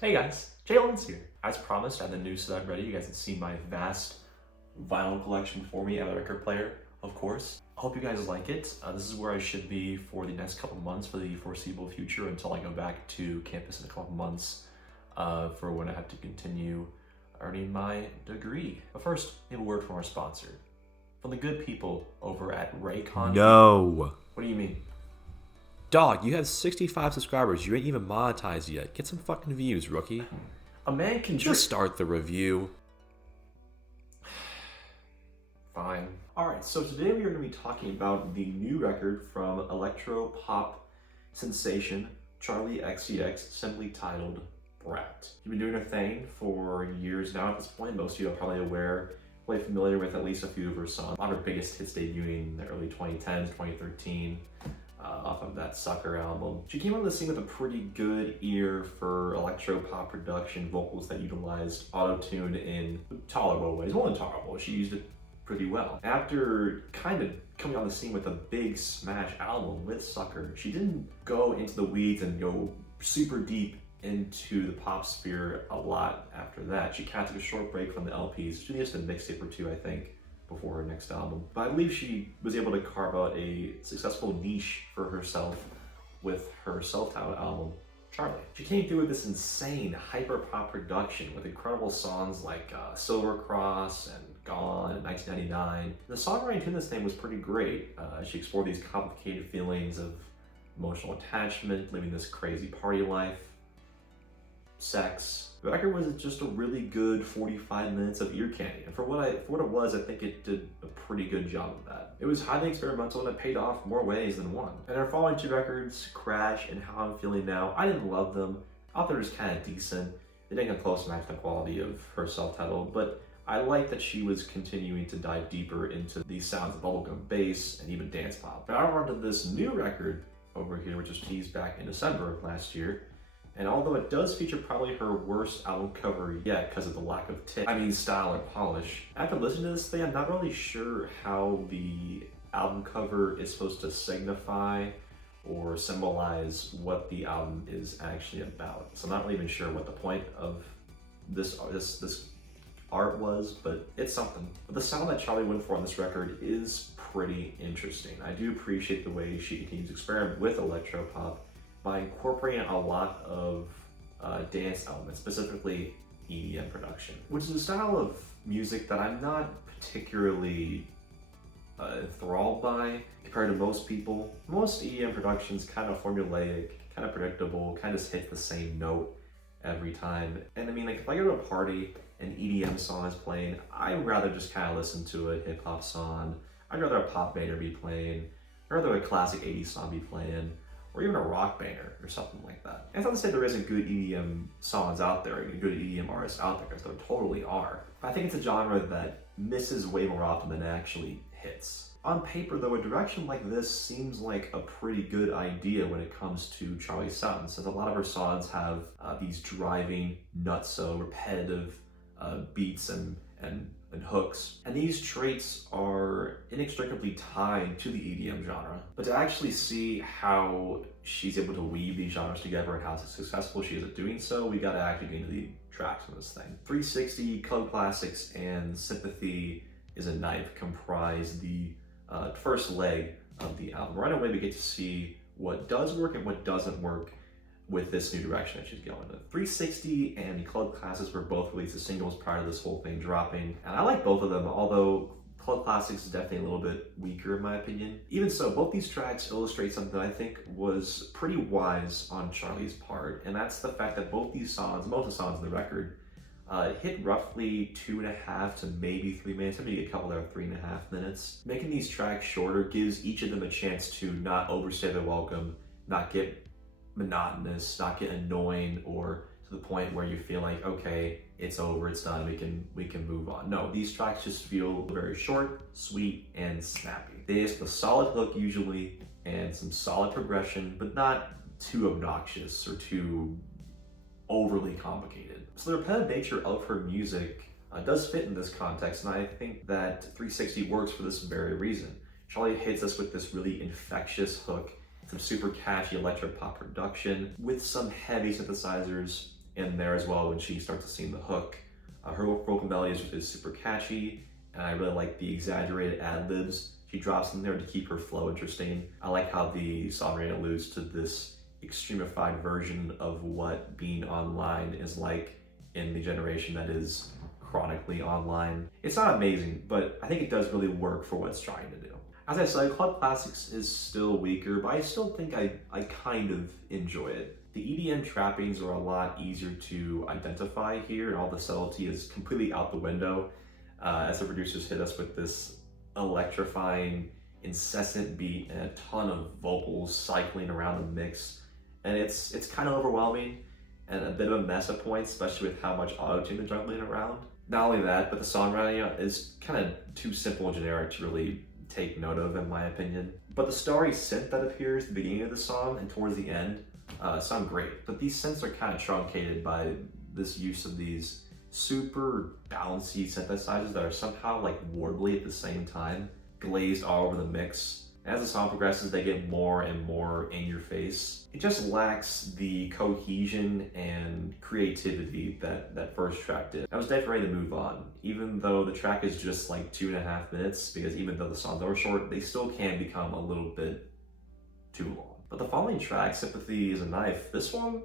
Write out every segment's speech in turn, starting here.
Hey guys, Jlunce here. As promised, I have the new setup ready. You guys have seen my vast vinyl collection before me. I have a record player, of course. I hope you guys like it. This is where I should be for the next couple months, for the foreseeable future, until I go back to campus in a couple months for when I have to continue earning my degree. But first, we have a word from our sponsor. From the good people over at Raycon. No. What do you mean? Dog, you have 65 subscribers. You ain't even monetized yet. Get some fucking views, rookie. A man can Just start the review. Fine. Alright, so today we are going to be talking about the new record from electro-pop sensation Charli XCX, simply titled Brat. You've been doing her thing for years now at this point. Most of you are probably familiar with at least a few of her songs. A lot of her biggest hits debuting in the early 2010s, 2013. Off of that Sucker album. She came on the scene with a pretty good ear for electro-pop production, vocals that utilized auto-tune in tolerable ways. Well, intolerable, she used it pretty well. After kind of coming on the scene with a big smash album with Sucker, she didn't go into the weeds and go super deep into the pop sphere a lot after that. She kind of took a short break from the LPs. She did just a mixtape or two, I think, before her next album. But I believe she was able to carve out a successful niche for herself with her self-titled album, Charli. She came through with this insane hyper-pop production with incredible songs like Silver Cross and Gone in 1999. The songwriting to this thing was pretty great. She explored these complicated feelings of emotional attachment, living this crazy party life, sex. The record was just a really good 45 minutes of ear candy, and for what it was, I think it did a pretty good job of that. It was highly experimental and it paid off more ways than one. And her following two records, Crash and How I'm Feeling Now, I didn't love them. I thought they were just kind of decent. They didn't get close to match the quality of her self-titled, but I like that she was continuing to dive deeper into these sounds of bubblegum bass and even dance pop. Now on to this new record over here, which was teased back in December of last year. And although it does feature probably her worst album cover yet because of the lack of style or polish, after listening to this thing, I'm not really sure how the album cover is supposed to signify or symbolize what the album is actually about. So I'm not really even sure what the point of this art was, but it's something. But the sound that Charli went for on this record is pretty interesting. I do appreciate the way she continues to experiment with electropop by incorporating a lot of dance elements, specifically EDM production, which is a style of music that I'm not particularly enthralled by compared to most people. Most EDM productions kind of formulaic, kind of predictable, kind of just hit the same note every time. And I mean, like if I go to a party and EDM song is playing, I'd rather just kind of listen to a hip hop song. I'd rather a pop banger be playing. I'd rather a classic 80s song be playing, or even a rock banger or something like that. And it's not to say there isn't good EDM songs out there, good EDM artists out there, because there totally are. But I think it's a genre that misses way more often than it actually hits. On paper though, a direction like this seems like a pretty good idea when it comes to Charli's sound, since a lot of her songs have these driving, nutso, repetitive beats and hooks. And these traits are inextricably tied to the EDM genre. But to actually see how she's able to weave these genres together and how successful she is at doing so, we gotta actually get into the tracks of this thing. 360, Club Classics, and Sympathy is a Knife comprise the first leg of the album. Right away we get to see what does work and what doesn't work with this new direction that she's going in. 360 and the Club Classics were both released as singles prior to this whole thing dropping. And I like both of them, although Club Classics is definitely a little bit weaker in my opinion. Even so, both these tracks illustrate something that I think was pretty wise on Charli's part, and that's the fact that both these songs, most of the songs on the record, hit roughly 2.5 to maybe 3 minutes, maybe a couple that are 3.5 minutes. Making these tracks shorter gives each of them a chance to not overstay their welcome, not get monotonous, not get annoying, or to the point where you feel like, okay, it's over, it's done, we can move on. No, these tracks just feel very short, sweet, and snappy. They have a solid hook usually, and some solid progression, but not too obnoxious or too overly complicated. So the repetitive nature of her music does fit in this context, and I think that 360 works for this very reason. Charli hits us with this really infectious hook, some super catchy electro-pop production with some heavy synthesizers in there as well when she starts to sing the hook. Her vocal melody is super catchy, and I really like the exaggerated ad-libs she drops in there to keep her flow interesting. I like how the songwriter alludes to this extremified version of what being online is like in the generation that is chronically online. It's not amazing, but I think it does really work for what it's trying to do. As I said, Club Classics is still weaker, but I still think I kind of enjoy it. The EDM trappings are a lot easier to identify here, and all the subtlety is completely out the window as the producers hit us with this electrifying, incessant beat and a ton of vocals cycling around the mix. And it's kind of overwhelming and a bit of a mess at points, especially with how much auto-tune they're juggling around. Not only that, but the songwriting is kind of too simple and generic to really take note of, in my opinion. But the starry synth that appears at the beginning of the song and towards the end sound great, but these synths are kind of truncated by this use of these super bouncy synthesizers that are somehow like warbly at the same time, glazed all over the mix. As the song progresses, they get more and more in your face. It just lacks the cohesion and creativity that first track did. I was definitely ready to move on, even though the track is just like 2.5 minutes, because even though the songs are short, they still can become a little bit too long. But the following track, Sympathy is a Knife, this one's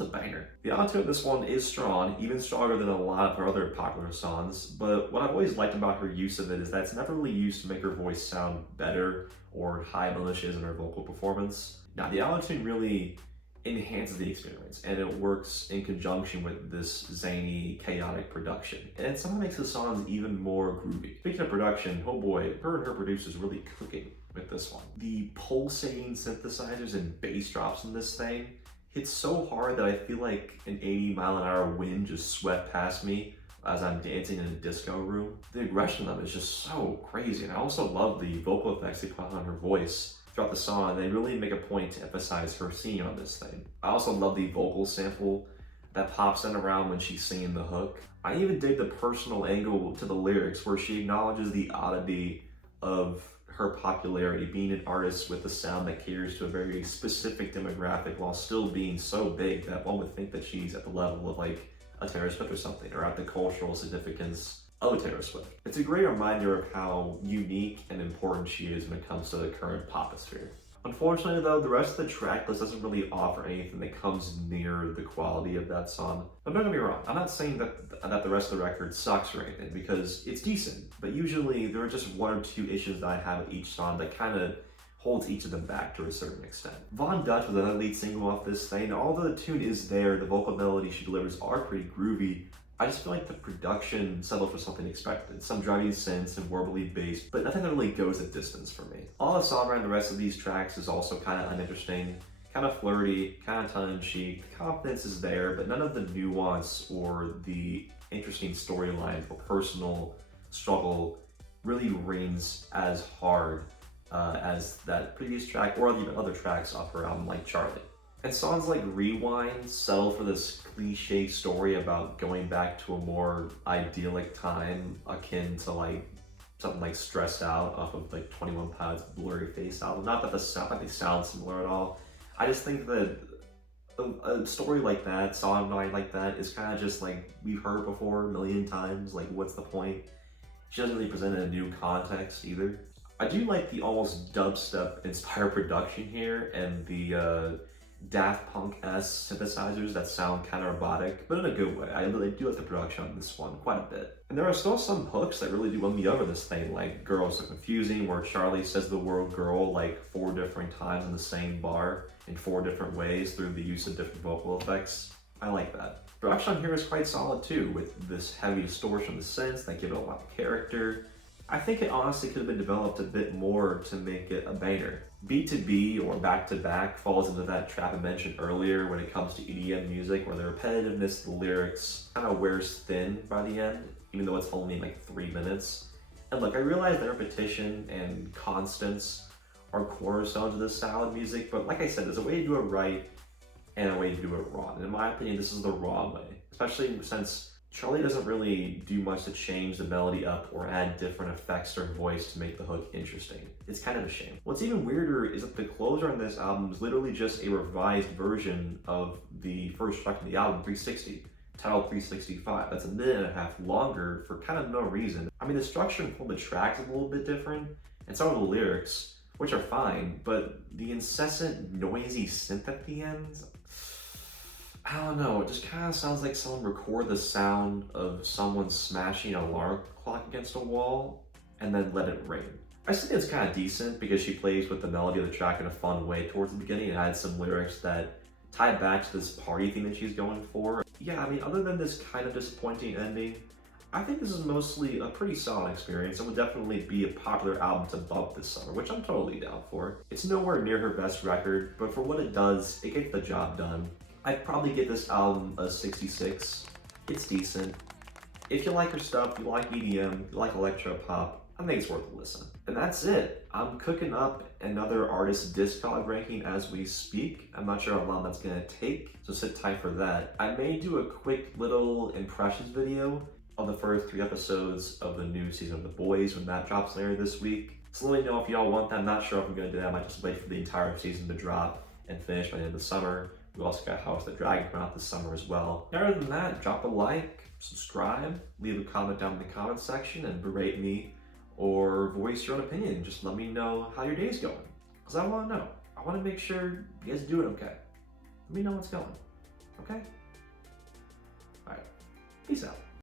a banger. The auto-tune of this one is strong, even stronger than a lot of her other popular songs, but what I've always liked about her use of it is that it's never really used to make her voice sound better or high blemishes in her vocal performance. Now, the auto-tune really enhances the experience, and it works in conjunction with this zany, chaotic production, and it somehow makes the songs even more groovy. Speaking of production, oh boy, her and her producers really cooking with this one. The pulsating synthesizers and bass drops in this thing hit so hard that I feel like an 80-mile-an-hour wind just swept past me as I'm dancing in a disco room. The aggression of it is just so crazy, and I also love the vocal effects they put on her voice throughout the song. They really make a point to emphasize her singing on this thing. I also love the vocal sample that pops in around when she's singing the hook. I even dig the personal angle to the lyrics where she acknowledges the oddity of her popularity, being an artist with a sound that caters to a very specific demographic while still being so big that one would think that she's at the level of like a Taylor Swift or something, or at the cultural significance of Taylor Swift. It's a great reminder of how unique and important she is when it comes to the current poposphere. Unfortunately though, the rest of the track list doesn't really offer anything that comes near the quality of that song. But don't get me wrong, I'm not saying that the rest of the record sucks or anything, because it's decent, but usually there are just one or two issues that I have with each song that kind of holds each of them back to a certain extent. Von Dutch was another lead single off this thing. Although the tune is there, the vocal melody she delivers are pretty groovy. I just feel like the production settled for something expected. Some driving synths and warbly based, but nothing that really goes the distance for me. All the songwriting in the rest of these tracks is also kind of uninteresting, kind of flirty, kind of tongue-in-cheek. The confidence is there, but none of the nuance or the interesting storyline or personal struggle really rings as hard as that previous track or even other tracks off her album like Charli. And songs like Rewind settle for this cliche story about going back to a more idyllic time, akin to like something like Stressed Out off of like 21 Pilots' Blurry Face album. Not that they sound similar at all. I just think that a story like that, song like that, is kind of just like we've heard before a million times. Like, what's the point? She doesn't really present it in a new context either. I do like the almost dubstep inspired production here and the Daft Punk-esque synthesizers that sound kind of robotic, but in a good way. I really do like the production on this one quite a bit. And there are still some hooks that really do win me over this thing, like Girl So Confusing, where Charli says the word girl like 4 different times in the same bar in 4 different ways through the use of different vocal effects. I like that. Production on here is quite solid too, with this heavy distortion of the synths that give it a lot of character. I think it honestly could have been developed a bit more to make it a banger. B2B or back-to-back falls into that trap I mentioned earlier when it comes to EDM music, where the repetitiveness of the lyrics kind of wears thin by the end, even though it's only like 3 minutes. And look, I realize that repetition and constants are cornerstones of this style of music, but like I said, there's a way to do it right and a way to do it wrong. And in my opinion, this is the wrong way, especially since Charli doesn't really do much to change the melody up or add different effects to her voice to make the hook interesting. It's kind of a shame. What's even weirder is that the closer on this album is literally just a revised version of the first track of the album, 360, titled 365. That's a minute and a half longer for kind of no reason. I mean, the structure and form of the tracks is a little bit different, and some of the lyrics, which are fine, but the incessant noisy synth at the end, I don't know, it just kind of sounds like someone recorded the sound of someone smashing an alarm clock against a wall and then let it ring. I still think it's kind of decent because she plays with the melody of the track in a fun way towards the beginning and adds some lyrics that tie back to this party theme that she's going for. Yeah, I mean, other than this kind of disappointing ending, I think this is mostly a pretty solid experience and would definitely be a popular album to bump this summer, which I'm totally down for. It's nowhere near her best record, but for what it does, it gets the job done. I'd probably give this album a 66. It's decent. If you like her stuff, you like EDM, you like electro-pop, I think it's worth a listen. And that's it. I'm cooking up another artist Discog ranking as we speak. I'm not sure how long that's gonna take, so sit tight for that. I may do a quick little impressions video of the first 3 episodes of the new season of The Boys when that drops later this week. So let me know if y'all want that. I'm not sure if I'm gonna do that. I might just wait for the entire season to drop and finish by the end of the summer. We also got House of the Dragon coming out this summer as well. Other than that, drop a like, subscribe, leave a comment down in the comment section and berate me or voice your own opinion. Just let me know how your day's going, because I want to know. I want to make sure you guys are doing okay. Let me know what's going, okay? All right, peace out.